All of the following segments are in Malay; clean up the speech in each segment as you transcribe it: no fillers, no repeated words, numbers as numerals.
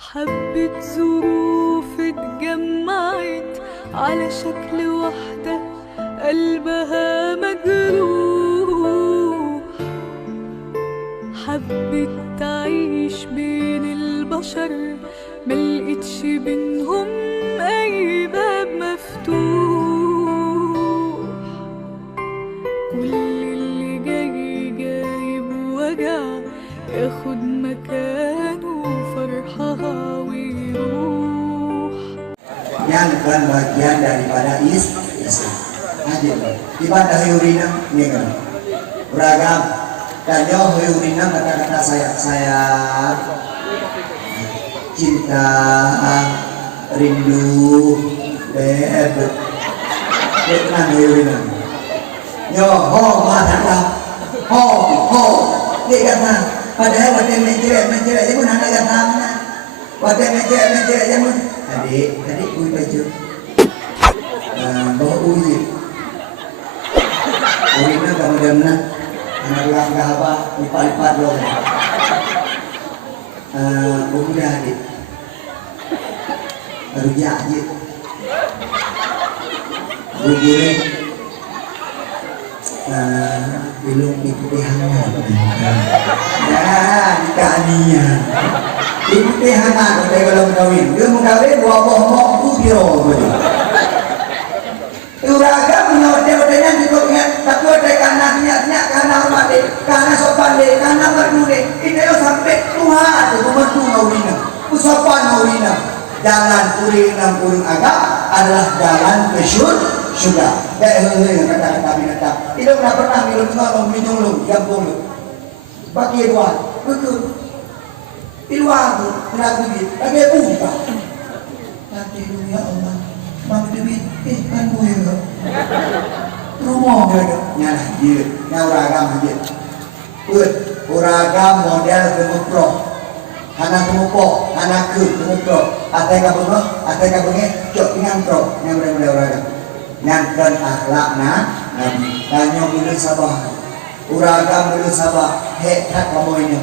حبة ظروف اتجمعت على شكل واحدة قلبها مجروح، حبت تعيش بين البشر ملقتش بينهم أي باب مفتوح، كل اللي جاي جايب وجع ياخد مكانه فرحها ويروح. Yang bukan bagian daripada Islam. Hadir. Ibadah Yurina ini kan beragam. Dan jauh Yurina kata-kata saya cinta, rindu, bebek. Vietnam Yurina. Yo ho matang ho. Dia kata padahal waktu menceret je pun anak kata mana. Waktu menceret je pun adik kuih baju bawa uji urina kamu demna anak ulang apa lipat loh udah adik baru jadi bugure belum ikuti hangat ya nikahnya ikuti hangat dari kalau kawin dia mau kawin bawa video Uraga punya juga tapi ada karena niatnya karena hormat karena sopan karena berdua ini sampai Tuhan itu merdu mawina usapan mawina jalan puring agak adalah jalan ke surga kata-kata binatang itu tidak pernah minum lu gampung lu bagi dua betul iluan tu tidak begitu lagi buka nanti ya Allah Bang Dewi, kan gue ya rumah mereka nyala dia, uragam dia uragam model kemukro anak kemupo, anak kemukro ateka bunga, cok pingang pro yang benar-benar uragam nyangkan akhlakna dan yang boleh sabah uragam boleh sabah hekat kamu ini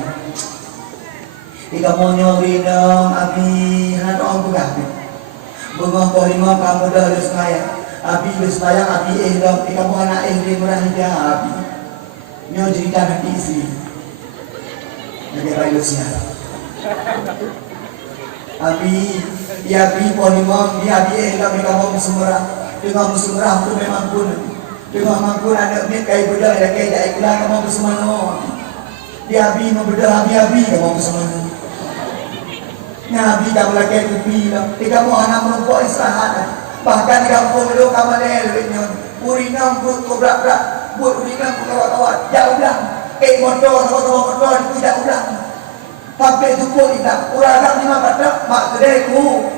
ika mau nyori dong abi hanong juga bunga polima kamu dah lulus maya abi lulus maya abi dong kamu anak murah hidup abi nyo cerita nanti isi lagi lulusnya abi ya abi polima abi dong kamu musuh dengan musuh itu memang pun dengan mampu anak ni kayak bedah ya kayak jadi pulang kamu musuh mana dia abi mau bedah abi kamu musuh mana Nabi kamu lagi kupi lah. Kamu anak merupuk istirahat. Bahkan di kampung lu kamu lelenya. Urinam pun berat. Buat urinam pun kawan-kawan. Jauh ulang. Motor itu jauh ulang. Sampai itu pun hitam. Uragam 5 kata. Mak kedai ku.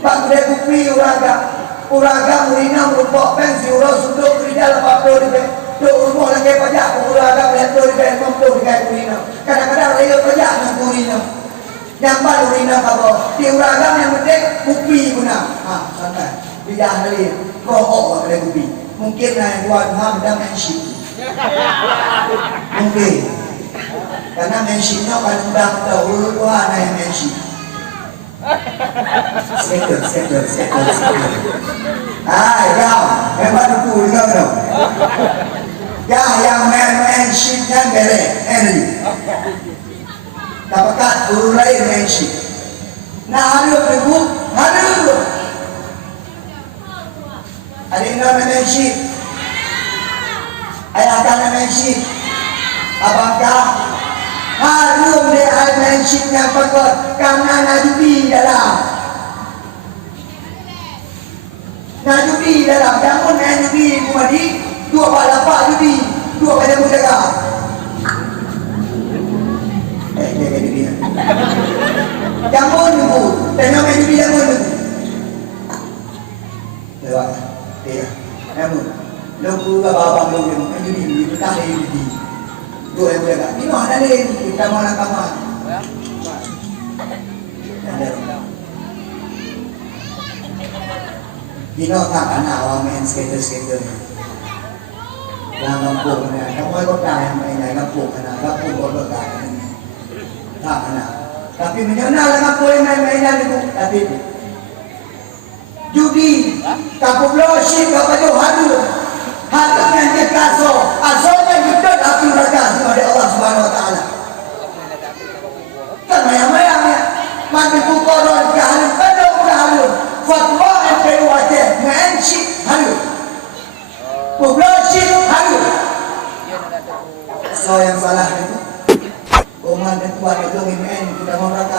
Mak kedai kupi uragam. Uragam urinam merupuk pensi. Urang sunduk kerja 80 ribu. Duk rumah lagi pajak uragam lihat 2 ribu 50 ribu urinam. Kadang-kadang raya pajak dengan urinam. Nyambat urinam apa? Di uragam yang penting kupi guna. Santai. Bidah dari rohok pada kupi. Mungkin yang buat ham dan mensyik. Mungkin. Karena mensyiknya kan udah dahulu Tuhan yang mensyik. Seker. Kau hebat betul kau dong. Ya yang mensyiknya bere, dapat urai mensyik. Nah ada. Ada yang mensyik. Ayah kan mensyik. Apakah harum dia mensyik yang pekot karena najubi dalam. Namun najubi kumadi 2 pada judi 2 pada mujaga jaga diri jamun nunggu tengok main judi jamun lewat namun nunggu abang nunggu main judi tak ada judi 2 yang mujaga ini mana ni kita mau nak kamar Dino tak anak awam main skater yang kampung kamu ai có cài mày này kampung kampung có cài Tak kena. Tapi menyenang dengan boleh main-mainan itu. Tapi judi, kapublosi, kapaju hadu. Hadu yang dikaso. Asalnya juga api neraka kepada Allah Subhanahu Wa Taala. Kan mayang-mayang ya. Mati bukoron kehalun penuh kehalun. Fatwa yang berwajah menci halun. Kublosi halun. So yang salah itu. Kuman dan tuan itu ingin tidak mereka